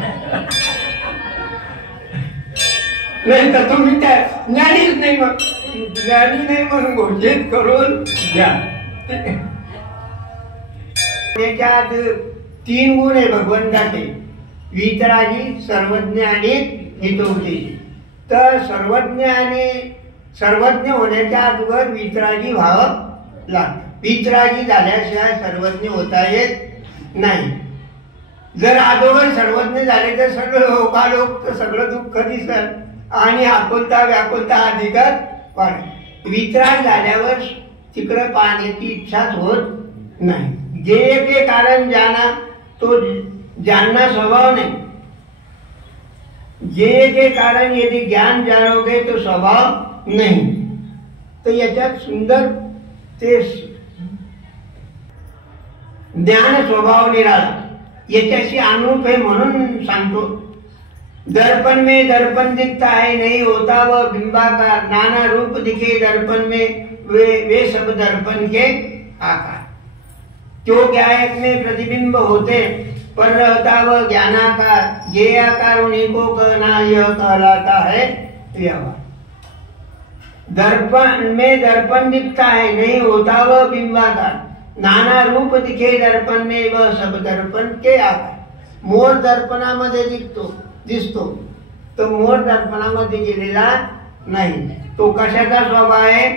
नाही तर तुम्ही त्या ज्ञानीच नाही, मग ज्ञानी नाही म्हणून घोषित करून द्या. त्याच्यात 3 गुण आहे भगवंताचे. वितरागी, सर्वज्ञ आणि हितोपदेशी. तर सर्वज्ञ होण्याच्या अगोदर वितरागी व्हावं लागतं. वितरागी झाल्याशिवाय सर्वज्ञ होता येत नाही. जर अगोदर सर्वज्ञ झाले तर सगळं लोकालोक सगळं दुःख दिसत आणि आकुलता व्याकुलता अधिकच वाढेल. वितराग झाल्यावर तिकडे पाहण्याची इच्छाच होत नाही. जे के कारण जाना तो जानना स्वभाव नहीं. जे के कारण यदि ज्ञान जानोगे तो स्वभाव नहीं. तर याच्यात सुंदर ते ज्ञान स्वभाव निराला याच्याशी अनुरूप आहे म्हणून सांगतो. दर्पण में दर्पण दिखता है नहीं होता वह बिंबाकार. नाना रूप दिखे दर्पण में वे सब दर्पण के आकार. त्यो गायक में प्रतिबिंब होते पर रहता वह ज्ञानाकार. ज्ञेयाकार उन्हीं को कहना यह कहलाता है व्यवहार. दर्पण में दर्पण दिखता है नहीं होता वह बिंबाकार. नाना रूप दिखे दर्पण में वह सब दर्पण के आकार. मोर दर्पणामध्ये दिसतो तो मोर दर्पणामध्ये गेलेला नाही. तो कशाचा स्वभाव आहे?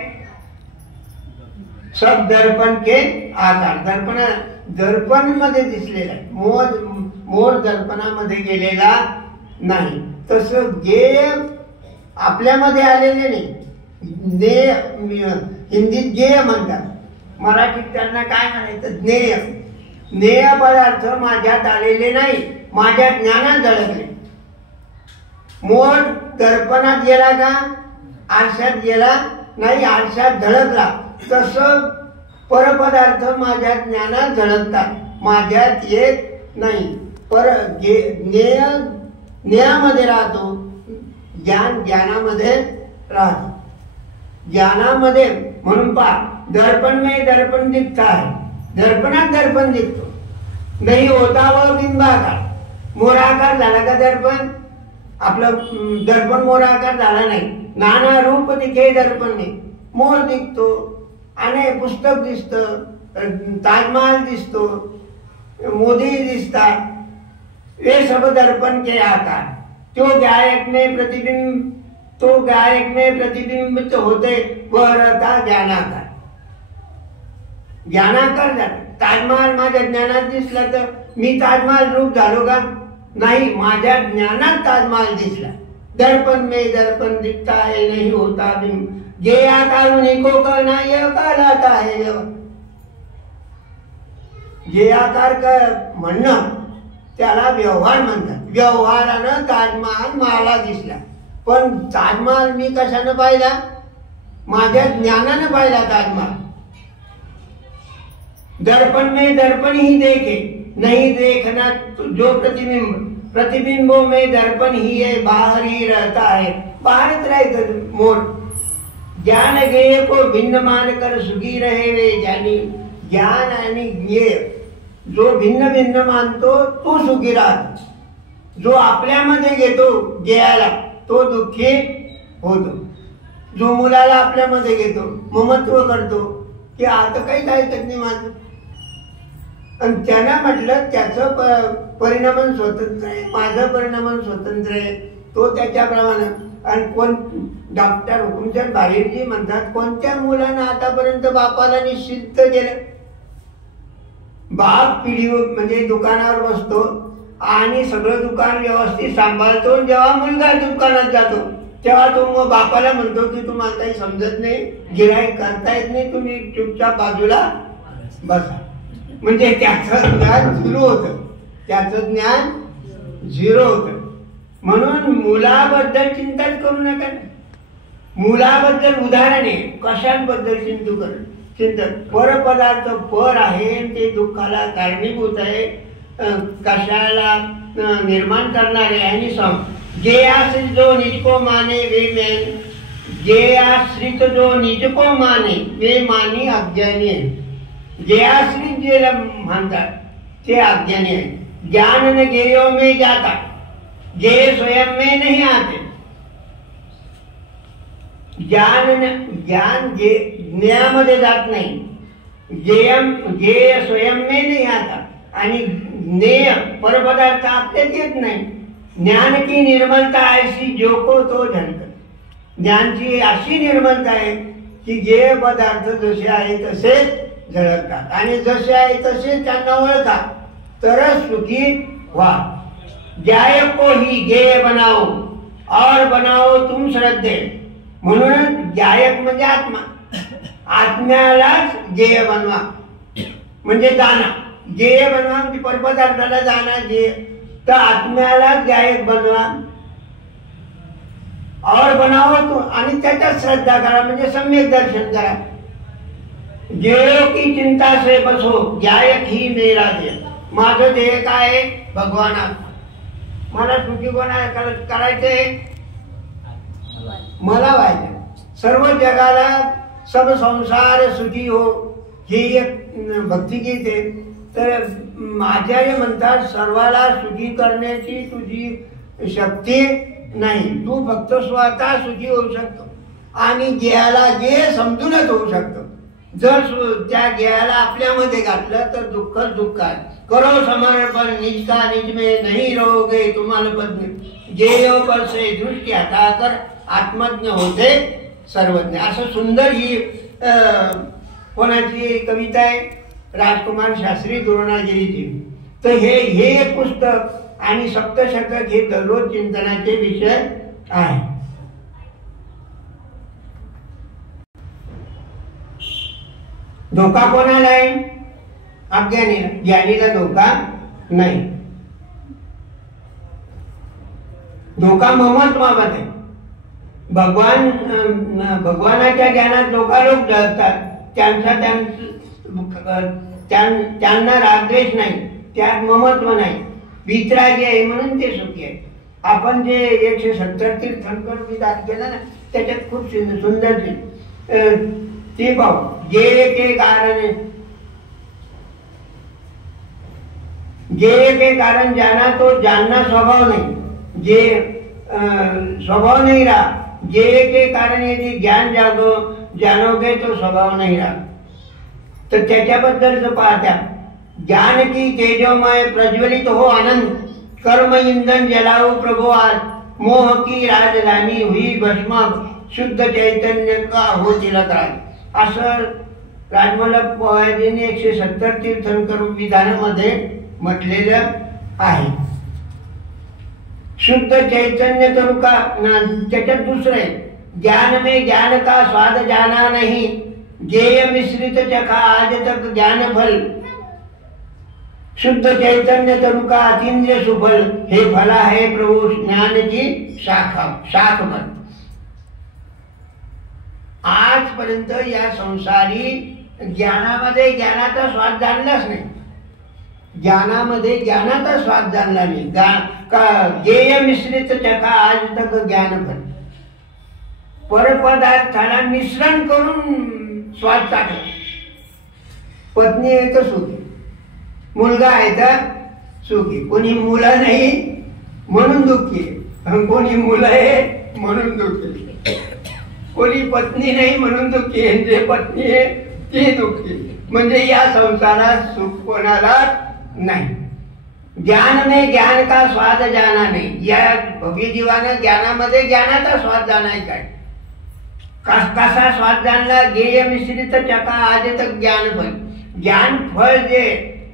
सब दर्पण के आकार. दर्पण मध्ये दिसलेला आहे. मोर दर्पणामध्ये गेलेला नाही. तसं गेय आपल्यामध्ये आलेले नाही. हिंदीत गेय म्हणतात, मराठीत त्यांना काय म्हणायचं? ज्ञेय. ज्ञेय पदार्थ माझ्यात आलेले नाही, माझ्या ज्ञानात झळकले. मोर दर्पणात गेला का? आरशात गेला नाही, आरशात झळकला. तसं परपदार्थ माझ्या ज्ञानात झळकतात, माझ्यात येत नाही. ज्ञेयामध्ये राहतो, ज्ञानामध्ये राहतो. ज्ञानामध्ये म्हणून पहा, दर्पण में दर्पण दिखता है. दर्पणात दर्पण दिसतो. नाही होता व बिंबाकार. मोराकार झाला का दर्पण? आपलं दर्पण मोराकार झाला नाही. नाना रूप दिखे दर्पण ने. मोर दिसतो आणि पुस्तक दिसतं, ताजमहल दिसतो, मोदी दिसतात. हे सब दर्पण के आकार. तो गायक में प्रतिबिंबित होते वह रहता ज्ञानाकार. ज्ञानाकार झाला. ताजमहल माझ्या ज्ञानात दिसला तर मी ताजमहल रूप झालो का? नाही, माझ्या ज्ञानात ताजमहल दिसला. दर्पण में दर्पण दिखता है नहीं होता बिंब. जे आकार उन्हीं को कहना यह कहलाता है. जे आकार म्हणणं त्याला व्यवहार म्हणतात. व्यवहारानं ताजमहल मला दिसला, पण ताजमहल मी कशानं पाहिला? माझ्या ज्ञानानं पाहिला ताजमहल. दर्पण में दर्पण ही देखे नहीं देखना जो प्रतिबिंबों में दर्पण ही है, बाहर ही रहता है. बाहरच राहायचं मोर. ज्ञान ज्ञेय को भिन्न मानकर सुखी रहे वे ज्ञानी. ज्ञान आणि ज्ञेय जो भिन्न भिन्न मानतो तो सुखी राहतो. जो आपल्यामध्ये घेतो ज्ञेयाला तो दुःखी होतो. जो मुलाला आपल्यामध्ये घेतो, ममत्व करतो, की आता काहीच ऐकत नाही माझं. आणि त्यांना म्हटलं त्याचं परिणामन स्वतंत्र आहे, माझं परिणामन स्वतंत्र आहे, तो त्याच्याप्रमाणे. आणि कोण डॉक्टर हुकुमचंद भालेजी म्हणतात, कोणत्या मुलानं आतापर्यंत बापाला निश्चित केलं? बाप पिढीवर म्हणजे दुकानावर बसतो आणि सगळं दुकान व्यवस्थित सांभाळतो. जेव्हा मुलगा दुकानात जातो तेव्हा तो मग बापाला म्हणतो की तुम्हाला काही समजत नाही, गिऱ्हाईक करता येत नाही, तुम्ही चुपचाप बाजूला बसा. म्हणजे त्याचं ज्ञान झिरो होतं, त्याचं ज्ञान झिरो होतं. म्हणून मुलाबद्दल चिंताच करू नका. मुलाबद्दल उदाहरणे कशाबद्दल चिंतन परपदार्थ पर आहे, ते दुःखाला कारणीभूत आहे, कशाला निर्माण करणारे आणि जे आश्रित जो निज को माने वे मैन, जे आश्रित जो निज को माने वे मानी अज्ञानी आहे. जे आश्रित जे म्हणतात ते अज्ञानी आहे. ज्ञान न गेयो में जाता, जे स्वयं में नहीं आते. ज्ञान जे ज्ञानामध्ये जात नाही, जे स्वयं में नहीं आता. आणि ज्ञेय परपदार्थ आपल्यात येत नाही. ज्ञान की निर्मलता ऐसी जो को तो झलक. ज्ञानची अशी निर्मलता आहे की जे पदार्थ जसे आहे तसे झळकतात आणि जसे आहे तसे त्यांना ओळखा, तरच सुखी व्हा. ज्याय को ही गेय बनाओ और बनाओ तुम श्रद्धे. म्हणून गायक म्हणजे आत्मा, आत्म्यालाच गेय बनवा म्हणजे जाणा. गेय बनवा म्हणजे परपदार्थाला जाणा. तर आत्म्यालाच गायक बनवा और बनाओ तो, आणि त्याच्यात श्रद्धा करा म्हणजे सम्यक दर्शन करा. गेयो की चिंता से बसो, गायक ही मेरा देह. माझं ध्येय काय आहे? भगवानात. मला सुखी करायचंय, मला व्हायचं. सर्व जगाला सब संसार सुखी हो, ही एक भक्तिगीत आहे. तर आचार्य म्हणतात सर्वाला सुखी करण्याची तुझी शक्ती नाही, तू फक्त स्वतः सुखी होऊ शकतो आणि गेयाला गे समजूनच होऊ शकतो. जर त्या गेयाला आपल्यामध्ये घातलं तर दुःखच दुःख आहे. करो समर्पण निज का निज में नहीं रहोगे तुम्हाला पत्नी. गेयो पर से दृष्टी हटाकर आत्मज्ञ होते सर्वज्ञ. असं सुंदर ही कोणाची कविता आहे? राजकुमार शास्त्री द्रोणागिरीची. तर हे एक पुस्तक आणि सप्तशतक हे दररोज चिंतनाचे विषय आहे. धोका कोणाला आहे? अज्ञानीला. ज्ञानीला धोका नाही. धोका ममत्वामध्ये. भगवानाच्या ज्ञानात लोकालोक जळतात, त्यांना रागद्वेष नाही, त्यात ममत्व नाही, वितरागी आहे म्हणून ते सुखी आहे. आपण जे 170 तीर्थंकर विधान केलं ना त्याच्यात खूप सुंदर ते पाहू. जे के कारण जाना तो जानना स्वभाव नहीं, जे स्वभाव नहीं रहा. जे के कारण यदि ज्ञान जानोगे तो स्वभाव नहीं रहा. तर त्याच्याबद्दलच पाहत्या. ज्ञान की तेजोमय प्रज्वलित हो आनंद, कर्म इंधन जलाओ प्रभु आज, मोह की राजधानी हुई भस्म, शुद्ध चैतन्य का हो तिलकाय. असं राजमल्ल पोवाजीने 170 तीर्थंकर विधानामध्ये म्हटलेलं आहे. शुद्ध चैतन्य करू का? त्याच्यात दुसरं आहे, ज्ञान में ज्ञान का स्वाद जाना नहीं, गेय मिश्रित चखा आज तक ज्ञान फल. शुद्ध चैतन्य तरू का अतींद्रिय सुफल, हे फल आहे प्रभू ज्ञान की शाख मन. आजपर्यंत या संसारी ज्ञानामध्ये ज्ञानाचा स्वाद जाणलाच नाही. ज्ञानामध्ये ज्ञानाचा स्वाद जाणला नाही. गेय मिश्रित चखा आज तक ज्ञान फल. परपदार्थाला मिश्रण करून स्वाद टाकला. पत्नी आहे तर सुखी, मुलगा आहे तर सुखी. कोणी मुलं नाही म्हणून दुःखी, कोणी मुलं आहे म्हणून दुःखी, कोणी पत्नी नाही म्हणून दुःखी आहे. जे पत्नी आहे ती दुःखी. म्हणजे या संसारात सुख कोणाला नाही. ज्ञान में ज्ञान का स्वाद जाना नाही. या भव्य जीवानं ज्ञानामध्ये ज्ञानाचा स्वाद जाणायचा आहे. कसा स्वाद जाणला? गेय मिश्रित चका आज तक ज्ञान फळ. ज्ञान फळ जे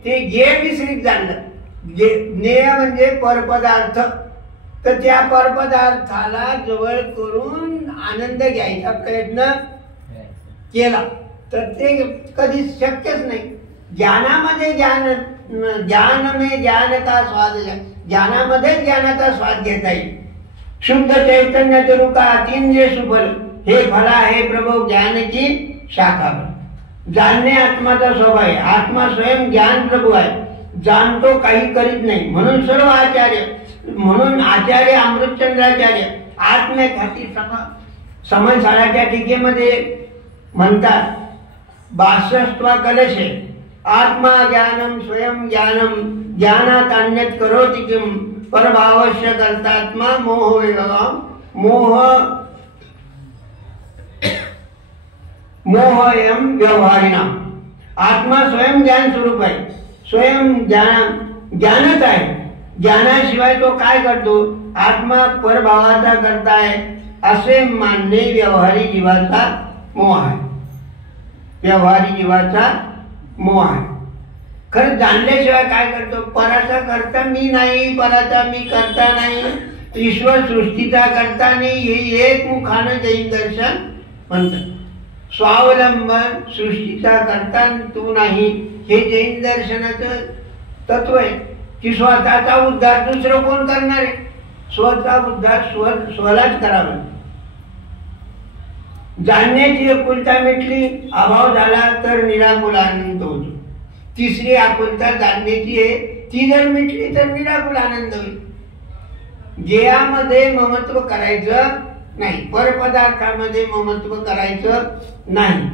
ते गेय मिश्रित जाणलं. ज्ञेय म्हणजे परपदार्थ. तर त्या परपदार्थाला जवळ करून आनंद घ्यायचा प्रयत्न केला तर ते कधीच शक्यच नाही. ज्ञानामध्ये ज्ञान में ज्ञान का स्वाद. ज्ञानामध्ये ज्ञानाचा स्वाद घेता येईल. शुद्ध चैतन्य रुका अतींद्रिय सुफल. हे फल आहे प्रभू ज्ञानाची शाखा. जाणणे आत्माचा स्वभाव आहे. आत्मा स्वयं ज्ञान प्रभू आहे. जाणतो काही करीत नाही. म्हणून सर्व आचार्य म्हणून आचार्य अमृतचंद्राचार्य आत्म्याखाती समयसाराच्या टीकेमध्ये म्हणतात 62 कलश आहे. आत्मा ज्ञानम स्वयं ज्ञानम ज्ञानात अन्यत करोति किम परभावस्य कर्तात्मा मोह मोहयम व्यवहारिणाम. आत्मा स्वयं ज्ञान स्वरूप आहे. स्वयं ज्ञानच आहे. ज्ञानाशिवाय तो काय करतो? आत्मा परभावाचा करता आहे असे मानणे व्यवहारी जीवाचा मोह आहे. व्यवहारी जीवाचा मोह आहे. खरं जाणल्याशिवाय काय करतो? पराचा करता मी नाही, पराचा मी करता नाही, ईश्वर सृष्टीचा करता नाही, हे एक मुखानं जैन दर्शन म्हणतात. स्वावलंबन सृष्टीचा करता तू नाही हे जैन दर्शनाचं तत्व आहे की स्वतःचा उद्धार दुसरं कोण करणार आहे? स्वतः उद्धार स्वलाच करावा. जाणण्याची आकुलता मिटली, अभाव झाला तर निराकुल आनंद होतो. तिसरी आकुलता जाणण्याची आहे, ती जर मिटली तर निराकुल आनंद होईल. गेयामध्ये ममत्व करायचं नाही, परपदार्थामध्ये ममत्व करायचं नाही,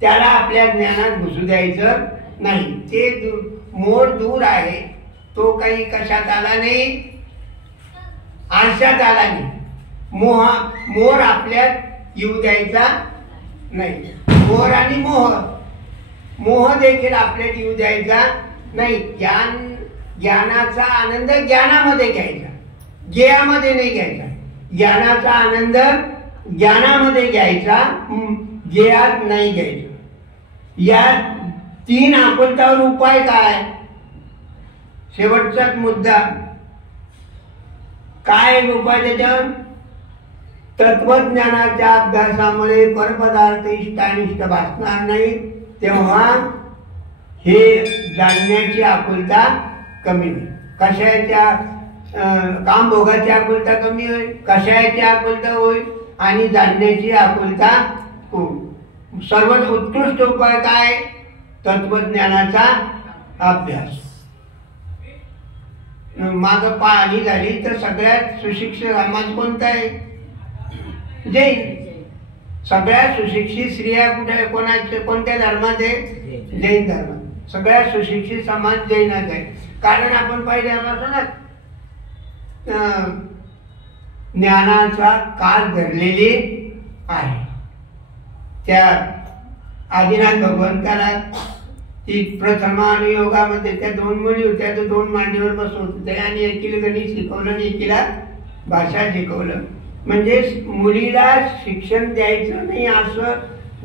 त्याला आपल्या ज्ञानात घुसू द्यायचं नाही. ते मोर दूर आहे. तो काही कशात आला नाही, आरशात आला नाही. मोर आपल्यात येऊ द्यायचा नाही. मोर आणि मोह देखील आपल्यात येऊ द्यायचा नाही. ज्ञानाचा आनंद ज्ञानामध्ये घ्यायचा, गेयामध्ये नाही घ्यायचा. ज्ञानाचा आनंद ज्ञानामध्ये घ्यायचा, गेयात नाही घ्यायचा. या 3 आकुलतावर उपाय काय? शेवटचाच मुद्दा काय उपाय त्याच्यावर? तत्वज्ञानाच्या अभ्यासामुळे परपदार्थ इष्टानिष्ट भासणार नाही, तेव्हा हे जाणण्याची आकुलता कमी होईल. कशाच्या कामभोगाची आकुलता कमी होईल, कशाची आकुलता होईल आणि जाणण्याची आकुलता होईल. सर्वात उत्कृष्ट उपाय काय? तत्वज्ञानाचा अभ्यास. माग पाहणी झाली तर सगळ्यात सुशिक्षित समाज कोणता आहे? जैन. सगळ्यात सुशिक्षित स्त्रिया कुठे कोणत्या धर्मात आहे? जैन धर्म. सगळ्यात सुशिक्षित समाज जैनात आहे. कारण आपण पहिल्यापासूनच ज्ञानाचा काल धरलेली आहे. त्या आदिनाथ भगवंताला ती प्रथमानुयोगामध्ये त्या 2 मुली होत्या, त्या 2 मांडीवर बसवत होत्या आणि एकीला गणित शिकवलं आणि एकीला भाषा शिकवलं. म्हणजे मुलीला शिक्षण द्यायचं नाही असं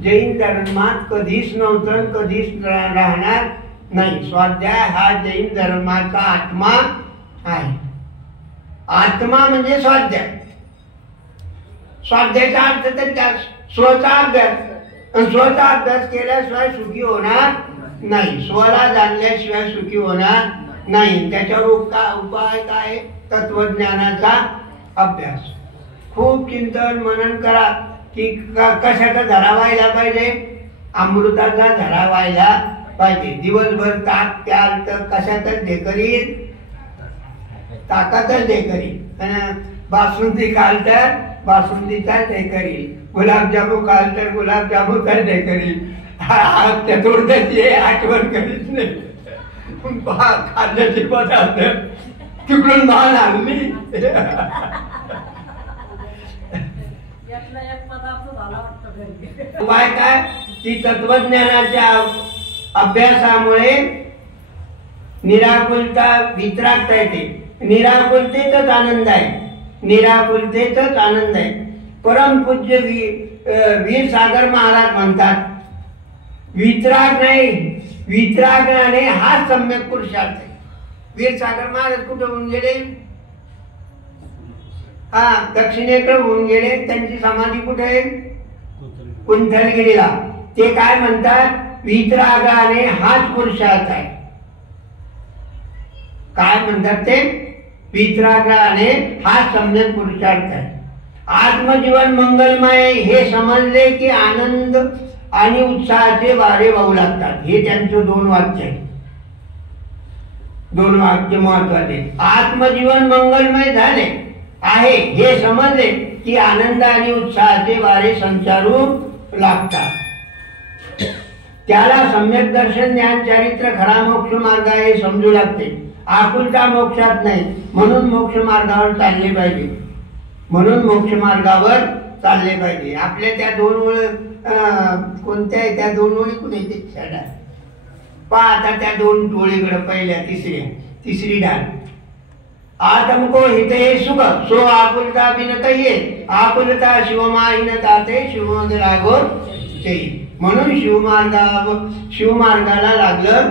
जैन धर्मात कधीच नव्हतं, कधीच राहणार नाही. स्वाध्याय हा जैन धर्माचा आत्मा आहे. आत्मा म्हणजे स्वाध्याय. स्वाध्यायाचा अर्थ तर त्या स्वचा अभ्यास. स्वचा अभ्यास केल्याशिवाय सुखी होणार नाही, स्वला जाणल्याशिवाय सुखी होणार नाही. त्याच्यावर उपाय काय? तत्वज्ञानाचा अभ्यास. खूप चिंतन मनन करा की कशाचा धडा व्हायला पाहिजे? अमृताचा धडा व्हायला पाहिजे. दिवसभर ताक प्याल तर कशातच ढेकरील, ताकातच ढेकरील. बासुंदी खाल तर बासुंदीचाच ढेकरील. गुलाबजामू खाल तर गुलाबजामूचाच ढेकरील. चतुर्दशी आठवण करीत नाही. खाल्ल्याचे पदार्थ तिकडून मान आणली. उपाय काय? की तत्वज्ञानाच्या अभ्यासामुळे निराकुलता वितरागता येते. निराकुलतेतच आनंद आहे, निराकुलतेतच आनंद आहे. परमपूज्य वीर सागर महाराज म्हणतात, वितराग नाही, वितरागाने हा सम्यक पुरुषार्थ आहे. वीर सागर महाराज कुठे होऊन गेले? दक्षिणेकडे होऊन गेले. त्यांची समाधी कुठे आहे? कुंथलगिरीला. ते काय म्हणतात? वितरागाने हाच पुरुषार्थ आहे. काय म्हणतात ते? वितरागाने हा सम्यक पुरुषार्थ आहे. आत्मजीवन मंगलमय हे समजले की आनंद आणि उत्साहाचे वारे वाहू लागतात. हे त्यांचं 2 वाक्य आहे. 2 वाक्य महत्वाचे. आत्मजीवन मंगलमय झाले आहे हे समजले की आनंद आणि उत्साहाचे वारे संचारू लागतात. त्याला सम्यक दर्शन ज्ञान चारित्र्य खरा मोक्ष मार्ग आहे समजू लागते. आकुलता मोक्षात नाही, म्हणून मोक्ष मार्गावर चालले पाहिजे. म्हणून मोक्ष मार्गावर चालले पाहिजे. आपल्या त्या 2 ओळी कोणत्या आहे? त्या 2 ओळी कुठे छाडा पहा आता त्या 2 ओळीकडे. पहिल्या तिसरी डाल. आतमको हित हे सुख सो आकुलता बिन कहिये, आकुलता शिवमाहीन ताते शिवमग लागो ते. म्हणून शिवमार्गाला लागलं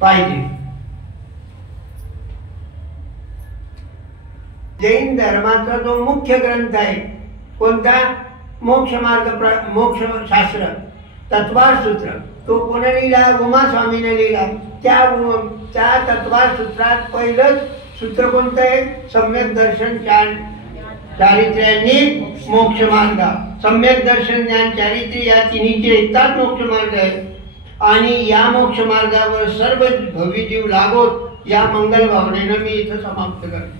पाहिजे. जैन धर्माचा जो मुख्य ग्रंथ आहे कोणता? मोक्षशास्त्र तत्वार सूत्र. तो कोणी लिहिला? उमास्वामीने लिहिला. त्या तत्वार सूत्रात पहिलं सूत्र कोणतं आहे? सम्यक दर्शन चारित्र्यांनी मोक्ष मार्ग. सम्यक दर्शन ज्ञान चारित्र्य या तिन्हीचे एकताच मोक्ष मार्ग आहे. आणि या मोक्ष मार्गावर सर्व भवी जीव लागोत या मंगल भावनेनं मी इथं समाप्त करतो.